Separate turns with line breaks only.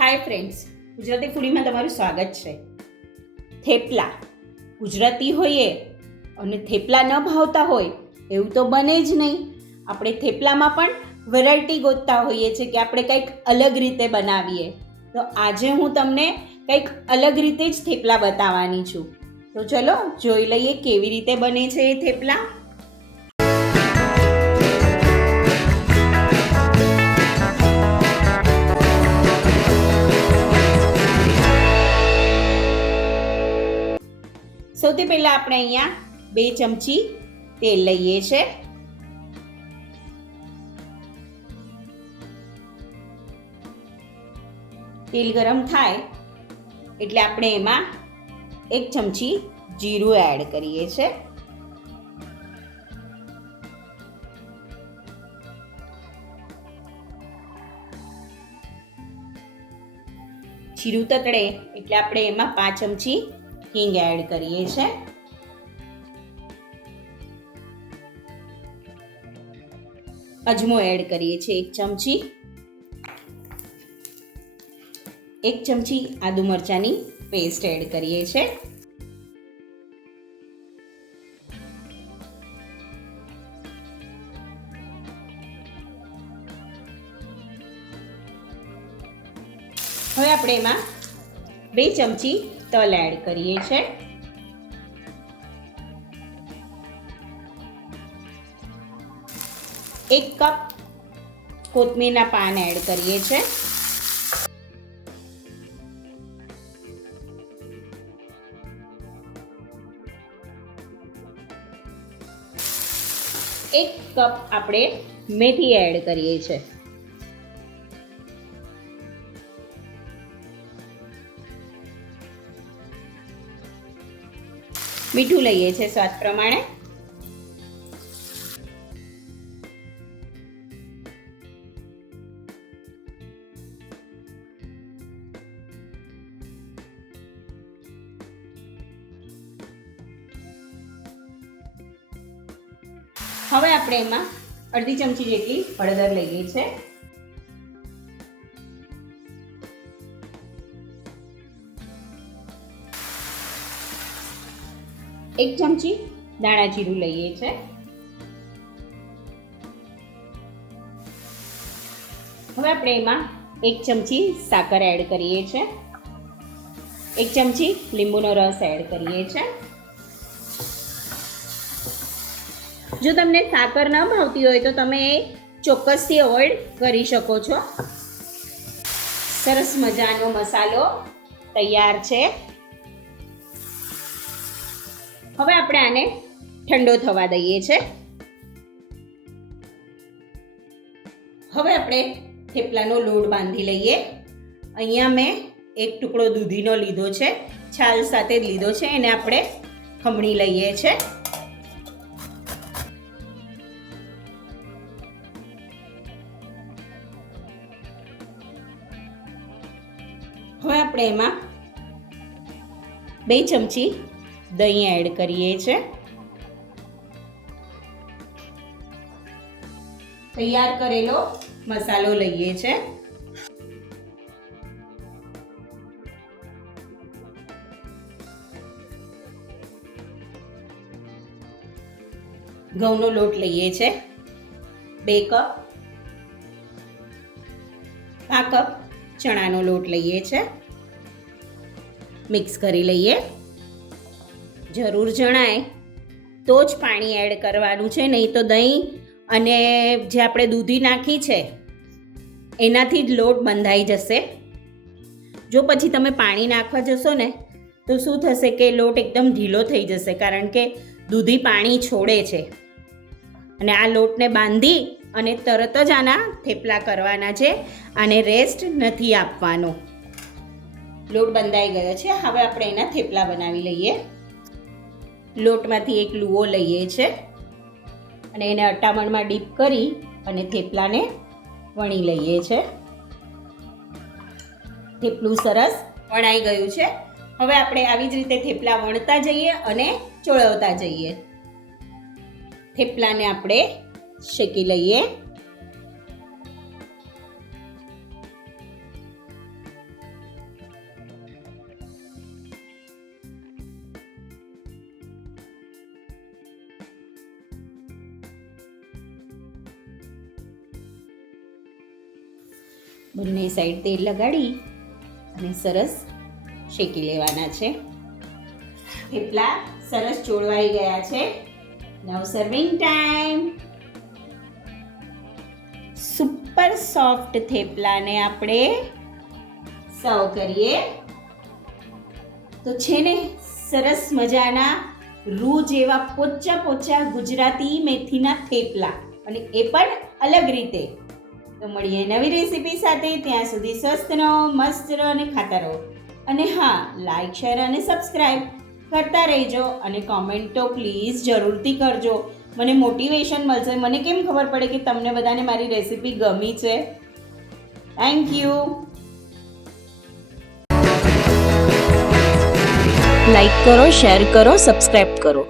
Hi friends Gujarati ફૂડીમાં તમારું સ્વાગત છે. થેપલા ગુજરાતી હોઈએ અને થેપલા ન ભાવતા હોય એવું તો બને જ નહીં. આપણે થેપલામાં પણ વેરાયટી ગોતતા હોઈએ છીએ કે આપણે કંઈક અલગ રીતે બનાવીએ. તો આજે હું તમને કંઈક અલગ રીતે જ થેપલા બતાવવાની છું. તો ચલો જોઈ લઈએ કેવી રીતે બને છે એ થેપલા. સૌથી પહેલાં આપણે અહીંયા બે ચમચી તેલ લઈએ છે. તેલ ગરમ થાય એટલે આપણે એમાં એક ચમચી જીરું એડ કરીએ છે. જીરું તતડે એટલે આપણે એમાં પાંચ ચમચી હિંગ એડ કરીએ છે. અજમો એડ કરીએ છીએ એક ચમચી. એક ચમચી આદુ મરચાંની પેસ્ટ એડ કરીએ છે. હવે આપણે એમાં બે ચમચી તલ એડ કરીએ છે. એક કપ કોથમીરના પાન એડ કરીએ છે. એક કપ આપણે મેથી એડ કરીએ છે. મીઠું લઈએ છીએ સ્વાદ પ્રમાણે. હવે આપણે એમાં અડધી ચમચી જેટલી હળદર લઈએ છે એક ચમચી દાણા જીરું લઈએ છે. હવે આપણે એમાં એક ચમચી સાકર એડ કરીએ છે. એક ચમચી લીંબુનો રસ એડ કરીએ છે. જો તમને સાકર ન ભાવતી હોય તો તમે એ ચોક્કસથી અવોઇડ કરી શકો છો. સરસ મજાનો મસાલો તૈયાર છે. હવે આપણે આને ઠંડો થવા દઈએ છે. હવે આપણે થેપલાનો લોટ બાંધી લઈએ. અહીંયા મેં એક ટુકડો દૂધીનો લીધો છે. છાલ સાથે લીધો છે. એને આપણે ખમણી લઈએ છે. હવે આપણે એમાં બે ચમચી દહીં એડ કરીએ છે. તૈયાર કરેલો મસાલો લઈએ છે. ઘઉંનો લોટ લઈએ છે. બે કપ આ કપ ચણાનો લોટ લઈએ છે. મિક્સ કરી લઈએ. જરૂર જણાય, તો જ પાણી એડ કરવાનું છે, નહીં તો દહીં અને જે આપણે દૂધી નાખી છે, એનાથી જ લોટ બંધાઈ જશે. જો પછી તમે પાણી નાખવા જશો ને, તો શું થશે કે લોટ એકદમ ઢીલો થઈ જશે, કારણ કે દૂધી પાણી છોડે છે. અને આ લોટને બાંધી અને તરત જ આના થેપલા કરવાના છે આને રેસ્ટ નથી આપવાનો. લોટ બંધાઈ ગયો છે, હવે આપણે એના થેપલા બનાવી લઈએ. લોટમાંથી એક લુઓ લઈએ છે. અને એને અટામણમાં ડીપ કરી અને થેપલાને વણી લઈએ છે. થેપલું સરસ વણાઈ ગયું છે. હવે આપણે આવી જ રીતે થેપલા વણતા જઈએ અને ચોળવતા જઈએ. થેપલાને આપણે શેકી લઈએ. બંને સાઈડ તેલ લગાડી અને સરસ શેકી લેવાના છે. થેપલા સરસ ચોળવાઈ ગયા છે. નવ સર્વિંગ ટાઈમ સુપર સોફ્ટ થેપલાને આપણે સર્વ કરીએ. તો છે ને સરસ મજાના રૂ જેવા પોચા પોચા ગુજરાતી મેથીના થેપલા. અને એ પણ અલગ રીતે. તો મળીએ નવી રેસીપી સાથે. ત્યાં સુધી સ્વસ્થ રહો, મસ્ત રહો અને ખાતા રહો. અને હા લાઇક શેર અને સબસ્ક્રાઈબ કરતા રહેજો અને કોમેન્ટ તો પ્લીઝ જરૂરથી કરજો. મને મોટિવેશન મળશે. મને કેમ ખબર પડે કે તમને બધાને મારી રેસીપી ગમી છે? થેન્ક યુ
લાઈક કરો શેર કરો સબસ્ક્રાઈબ કરો.